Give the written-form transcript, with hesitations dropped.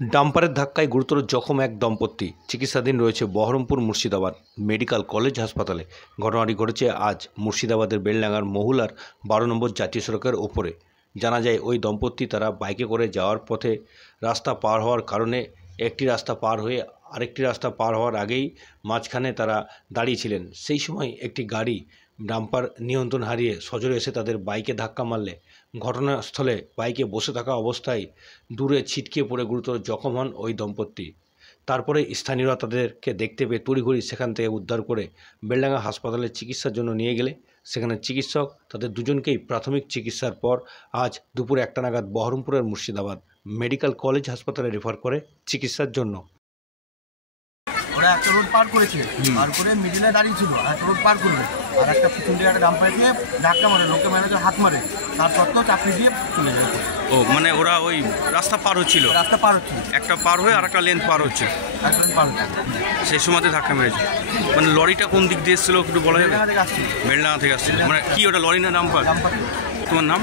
ডাম্পারের ধাক্কায় গুরুতর জখম এক দম্পতি, চিকিৎসাধীন রয়েছে বহরমপুর মুর্শিদাবাদ মেডিকেল কলেজ হাসপাতালে। ঘটনাটি ঘটেছে আজ মুর্শিদাবাদের বেলডাঙ্গার মহুলার 12 নম্বর জাতীয় সড়কের ওপরে। জানা যায় ওই দম্পতি তারা বাইকে করে যাওয়ার পথে রাস্তা পার হওয়ার কারণে একটি রাস্তা পার হয়ে আরেকটি রাস্তা পার হওয়ার আগেই মাঝখানে তারা দাঁড়িয়েছিলেন। সেই সময় একটি গাড়ি ডাম্পার নিয়ন্ত্রণ হারিয়ে সজোরে এসে তাদের বাইকে ধাক্কা মারলে ঘটনাস্থলে বাইকে বসে থাকা অবস্থায় দূরে ছিটকে পড়ে গুরুতর জখম হন ওই দম্পতি। তারপরে স্থানীয়রা তাদেরকে দেখতে পেয়ে তড়িঘড়ি সেখান থেকে উদ্ধার করে বেলডাঙ্গা হাসপাতালে চিকিৎসার জন্য নিয়ে গেলে সেখানে চিকিৎসক তাদের দুজনকেই প্রাথমিক চিকিৎসার পর আজ দুপুর 1টা নাগাদ বহরমপুরের মুর্শিদাবাদ মেডিকেল কলেজ হাসপাতালে রেফার করে চিকিৎসার জন্য। ওরা একটা রোড পার করেছে, পার করে মিডিলে দাঁড়িয়ে ছিল, একটা রোড পার করবে আর একটা পিছন দিয়ে একটা ডাম্পার দিয়ে ধাক্কা মারে, লোকে ম্যানেজার হাত মারে, তার সত্ত্বেও চাকরি দিয়ে চলে যাবে। ও মানে ওরা ওই রাস্তা পার হচ্ছিল, রাস্তা পার হচ্ছিল, একটা পার হয়ে আর একটা লেন পার হচ্ছে, একটা লেন পার হচ্ছে, সেই সময়তে ধাক্কা মেরেছে। মানে লরিটা কোন দিক দিয়ে এসেছিল একটু বলা যাবে? বেলডাঙ্গা থেকে আসছিল। বেলডাঙ্গা থেকে আসছিল, মানে কি ওটা লরি না ডাম্পার? ডাম্পার। তোমার নাম?